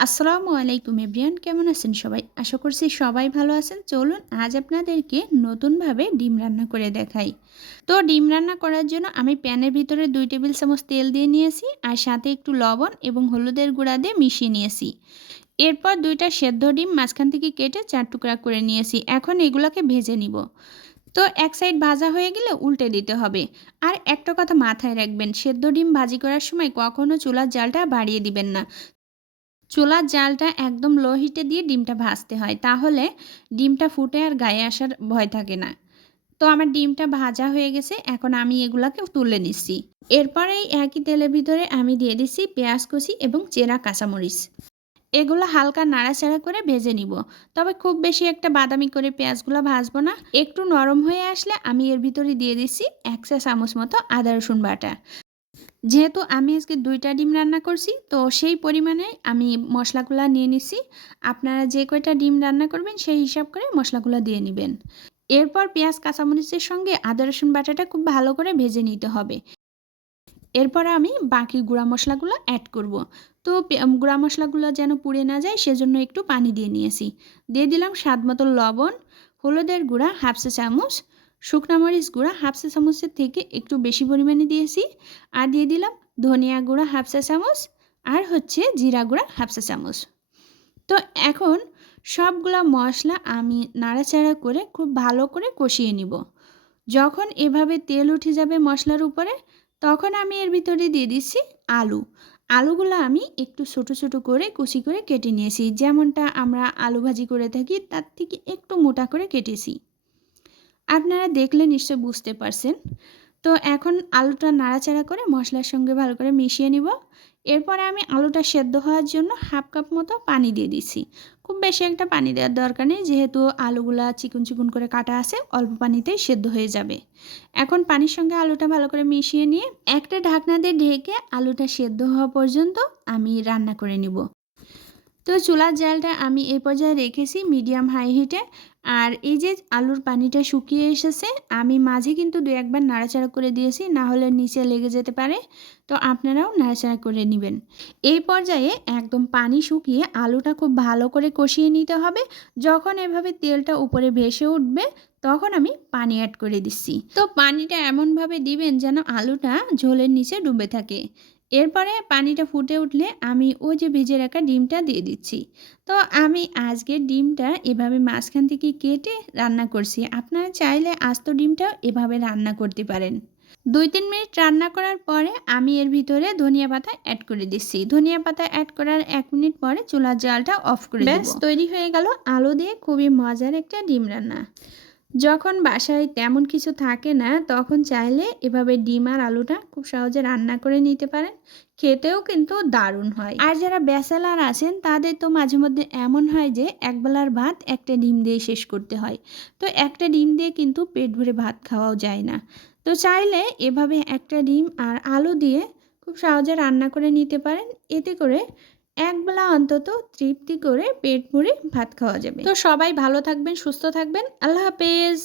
আসসালামু আলাইকুম এভরিয়ান কেমন আছেন সবাই? আশা করছি সবাই ভালো আছেন। চলুন, আজ আপনাদেরকে নতুনভাবে ডিম রান্না করে দেখাই। তো ডিম রান্না করার জন্য আমি প্যানের ভিতরে দুই টেবিল চামচ তেল দিয়ে নিয়েছি আর সাথে একটু লবণ এবং হলুদের গুঁড়া দিয়ে মিশিয়ে নিয়েছি। এরপর দুইটা সেদ্ধ ডিম মাঝখান থেকে কেটে চার টুকরা করে নিয়েছি। এখন এগুলোকে ভেজে নিব। তো এক সাইড ভাজা হয়ে গেলে উল্টে দিতে হবে। আর একটা কথা মাথায় রাখবেন, সেদ্ধ ডিম ভাজি করার সময় কখনও চুলার জালটা বাড়িয়ে দিবেন না। চুলার জালটা একদম লো হিটে দিয়ে ডিমটা ভাজতে হয়, তাহলে ডিমটা ফুটে আর গায়ে আসার ভয় থাকে না। তো আমার ডিমটা ভাজা হয়ে গেছে, এখন আমি এগুলাকে তুলে নিচ্ছি। এরপরে এই একই তেলের ভিতরে আমি দিয়ে দিচ্ছি পেঁয়াজ কুচি এবং চেরা কাঁচামরিচ। এগুলো হালকা নাড়াচাড়া করে ভেজে নিব। তবে খুব বেশি একটা বাদামি করে পেঁয়াজগুলো ভাজবো না। একটু নরম হয়ে আসলে আমি এর ভিতরে দিয়ে দিচ্ছি এক চা চামচ মতো আদা রসুন বাটা। যেহেতু আমি আজকে দুইটা ডিম রান্না করছি, তো সেই পরিমাণে আমি মশলাগুলো নিয়ে নিছি। আপনারা যে কয়টা ডিম রান্না করবেন সেই হিসাব করে মশলাগুলো দিয়ে নেবেন। এরপর পেঁয়াজ, কাঁচামরিচের সঙ্গে আদা, রসুন বাটাটা খুব ভালো করে ভেজে নিতে হবে। এরপর আমি বাকি গুঁড়া মশলাগুলো অ্যাড করব। তো গুঁড়া মশলাগুলো যেন পুড়ে না যায় সেজন্য একটু পানি দিয়ে নিয়েছি। দিয়ে দিলাম স্বাদ মতো লবণ, হলুদের গুঁড়া, হাফ চা চামচ শুকনা মরিচ গুঁড়া হাফ চা চামচের থেকে একটু বেশি পরিমাণে দিয়েছি। আর দিয়ে দিলাম ধনিয়া গুঁড়া হাফ চা চামচ আর হচ্ছে জিরা গুঁড়া হাফ চা চামচ। তো এখন সবগুলা মশলা আমি নাড়াচাড়া করে খুব ভালো করে কষিয়ে নিব। যখন এভাবে তেল উঠে যাবে মশলার উপরে, তখন আমি এর ভিতরে দিয়ে দিচ্ছি আলু। আলুগুলো আমি একটু ছোট ছোট করে কুচি করে কেটে নিয়েছি। যেমনটা আমরা আলু ভাজি করে থাকি, তার থেকে একটু মোটা করে কেটেছি। আপনারা দেখলে নিশ্চয় বুঝতে পারছেন। তো এখন আলুটা নাড়াচাড়া করে মশলার সঙ্গে ভালো করে মিশিয়ে নিব। এরপরে আমি আলুটা সেদ্ধ হওয়ার জন্য হাফ কাপ মতো পানি দিয়ে দিছি খুব বেশি একটা পানি দেওয়ার দরকার নেই, যেহেতু আলুগুলা চিকুন চিকুন করে কাটা আছে, অল্প পানিতেই সেদ্ধ হয়ে যাবে। এখন পানির সঙ্গে আলুটা ভালো করে মিশিয়ে নিয়ে একটা ঢাকনা দিয়ে ঢেকে আলুটা সেদ্ধ হওয়া পর্যন্ত আমি রান্না করে নিব। তো চুলার জালটা আমি এই পর্যায়ে রেখেছি মিডিয়াম হাই হিটে। আর এই যে আলুর পানিটা শুকিয়ে এসেছে, আমি মাঝে কিন্তু দু একবার নাড়াচাড়া করে দিয়েছি, না হলে নিচে লেগে যেতে পারে। তো আপনারাও নাড়াচাড়া করে নেবেন। এই পর্যায়ে একদম পানি শুকিয়ে আলুটা খুব ভালো করে কষিয়ে নিতে হবে। যখন এভাবে তেলটা উপরে ভেসে উঠবে, তখন আমি পানি অ্যাড করে দিচ্ছি। তো পানিটা এমনভাবে দিবেন যেন আলুটা ঝোলের নিচে ডুবে থাকে। এরপরে পানিটা ফুটে উঠলে আমি ওই যে ভেজে রাখা ডিমটা দিয়ে দিচ্ছি। তো আমি আজকে ডিমটা এভাবে মাঝখান থেকে কেটে রান্না করছি। আপনারা চাইলে আস্ত ডিমটাও এভাবে রান্না করতে পারেন। দুই তিন মিনিট রান্না করার পরে আমি এর ভিতরে ধনিয়া পাতা অ্যাড করে দিচ্ছি। ধনিয়া পাতা অ্যাড করার এক মিনিট পরে চুলার জালটা অফ করে ব্যাস তৈরি হয়ে গেল আলু দিয়ে খুবই মজার একটা ডিম রান্না। যখন বাসায় তেমন কিছু থাকে না, তখন চাইলে এভাবে ডিম আর আলুটা খুব সহজে রান্না করে নিতে পারেন। খেতেও কিন্তু দারুণ হয়। আর যারা ব্যাচেলার আছেন, তাদের তো মাঝে মধ্যে এমন হয় যে, একবেলার ভাত একটা ডিম দিয়ে শেষ করতে হয়। তো একটা ডিম দিয়ে কিন্তু পেট ভরে ভাত খাওয়াও যায় না। তো চাইলে এভাবে একটা ডিম আর আলু দিয়ে খুব সহজে রান্না করে নিতে পারেন। এতে করে একবেলা অন্তত তৃপ্তি করে পেট ভরে ভাত খাওয়া যাবে। তো সবাই ভালো থাকবেন, সুস্থ থাকবেন। আল্লাহ হাফেজ।